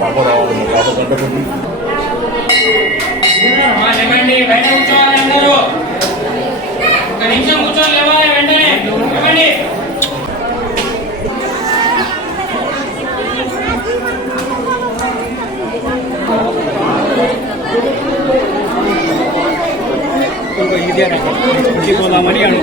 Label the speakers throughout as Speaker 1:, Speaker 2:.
Speaker 1: పాప రావాలి పాప కంటే
Speaker 2: అనే గంధర్వుణ్ణి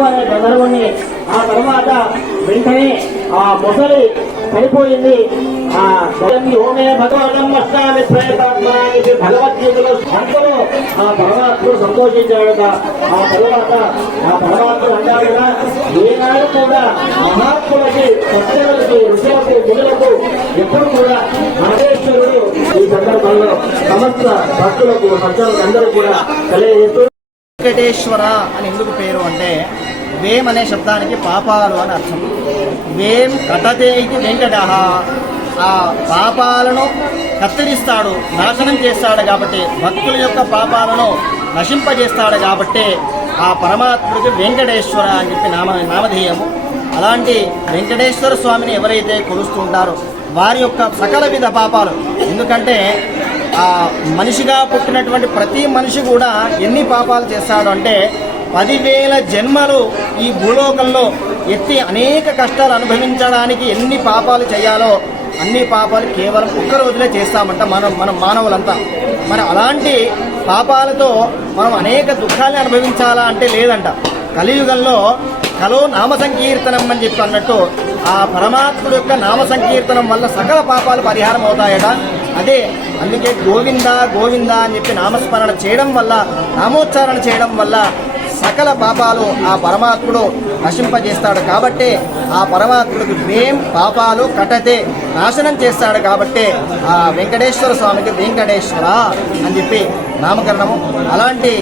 Speaker 2: ఆ తర్వాత వెంటనే ఆ మొసలి చనిపోయింది ఆ ఓమే భగవతం అష్టామి ప్రయత్నానికి భగవద్గీతలో అంతలో ఆ పరమాత్ముడు సంతోషించాడట. ఆ తర్వాత ఆ పరమాత్ముడు అన్నాడుగా ఏనాడు కూడా మహాత్ములకి సత్యములకి ఋషులకు మునులకు ఎప్పుడు కూడా మహేశ్వరుడు ఈ సందర్భంలో సమస్త భక్తులకు సత్యాలకు అందరూ కూడా తెలియజేస్తూ
Speaker 3: వెంకటేశ్వర అని ఎందుకు పేరు అంటే వేం అనే శబ్దానికి పాపాలు అని అర్థం. వేం కథతే ఇది వెంకట ఆ పాపాలను కత్తిరిస్తాడు నాశనం చేస్తాడు కాబట్టి భక్తుల యొక్క పాపాలను నశింపజేస్తాడు కాబట్టి ఆ పరమాత్ముడికి వెంకటేశ్వర అని చెప్పి నామ నామధేయము. అలాంటి వెంకటేశ్వర స్వామిని ఎవరైతే కొలుస్తూ ఉంటారో వారి యొక్క సకల విధ పాపాలు. ఎందుకంటే ఆ మనిషిగా పుట్టినటువంటి ప్రతి మనిషి కూడా ఎన్ని పాపాలు చేస్తాడు అంటే పదివేల జన్మలు ఈ భూలోకంలో ఎత్తి అనేక కష్టాలు అనుభవించడానికి ఎన్ని పాపాలు చేయాలో అన్ని పాపాలు కేవలం ఒక్క రోజులే చేస్తామంట మనం మనం మానవులంతా. మరి అలాంటి పాపాలతో మనం అనేక దుఃఖాన్ని అనుభవించాలా అంటే లేదంట. కలియుగంలో కలో నామ సంకీర్తనం అని చెప్పి అన్నట్టు ఆ పరమాత్ముడు యొక్క నామ సంకీర్తనం వల్ల సకల పాపాలు పరిహారం అవుతాయట. అదే అందుకే గోవింద గోవింద అని చెప్పి నామస్మరణ చేయడం వల్ల నామోచ్చారణ చేయడం వల్ల సకల పాపాలు ఆ పరమాత్ముడు నశింపజేస్తాడు కాబట్టే ఆ పరమాత్ముడికి మేం పాపాలు కటతే నాశనం చేస్తాడు కాబట్టే ఆ వెంకటేశ్వర స్వామికి వెంకటేశ్వర అని చెప్పి నామకరణము. అలాంటి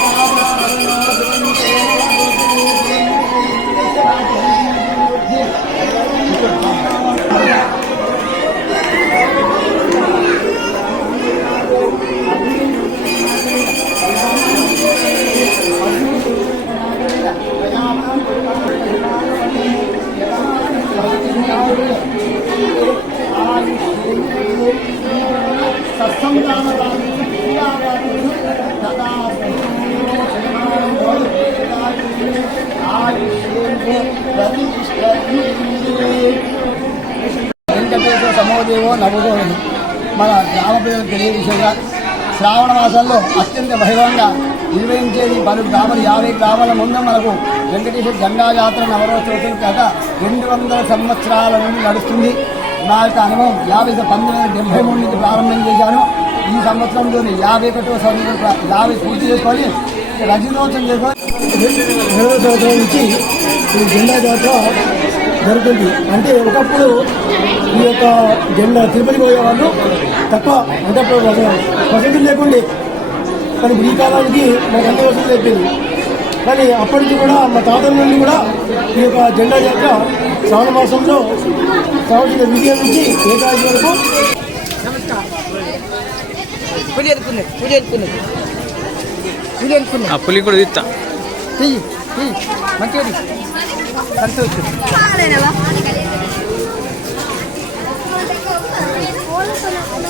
Speaker 4: సమోదేవో నవగోవిందం మన గ్రామ ప్రజలకు తెలియజేసేగా శ్రావణ మాసంలో అత్యంత వైభవంగా నిర్వహించేది పలు గ్రామాలు యాభై గ్రామాల ముందు మనకు వెంకటేశ్వర గంగా జాతర నవరోత్సవం కాక రెండు వందల సంవత్సరాల నుండి నడుస్తుంది. నా యొక్క అనుభవం యాభై పంతొమ్మిది వందల డెబ్బై మూడు నుంచి ప్రారంభం చేశాను. ఈ సంవత్సరంలో యాభై ఒకటో సంవత్సరం యాభై పూర్తి చేసుకొని రజనోత్సవం చేసుకొని సంవత్సరం నుంచి ఈ జెండా జాతర జరుగుతుంది. అంటే ఒకప్పుడు ఈ యొక్క జెండా తిరుపతి పోయేవాళ్ళు తక్కువ అంటే అప్పుడు లేకుండా. కానీ ఈ కాలానికి మాకు అన్ని వసతులు అయిపోయింది కానీ అప్పటికి కూడా మా తాతల నుండి కూడా ఈ యొక్క జెండా జాతర శ్రావణ మాసంలో సంవత్సరం విజయం నుంచి ఏకాదశి వరకు
Speaker 5: పులి
Speaker 6: కూడా తీస్తా.
Speaker 5: మంచిగా సంతోషం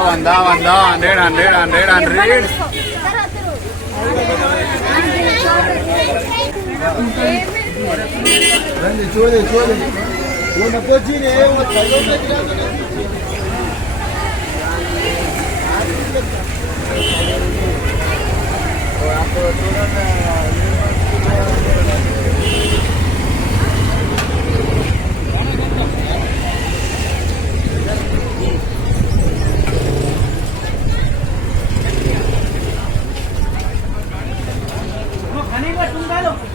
Speaker 1: వంద వంద హండ్రెడ్ హండ్రెడ్ హండ్రెడ్ హండ్రెడ్
Speaker 4: હું નબોજી ને હું થયો નથી ખાને કા તુમ ડાલો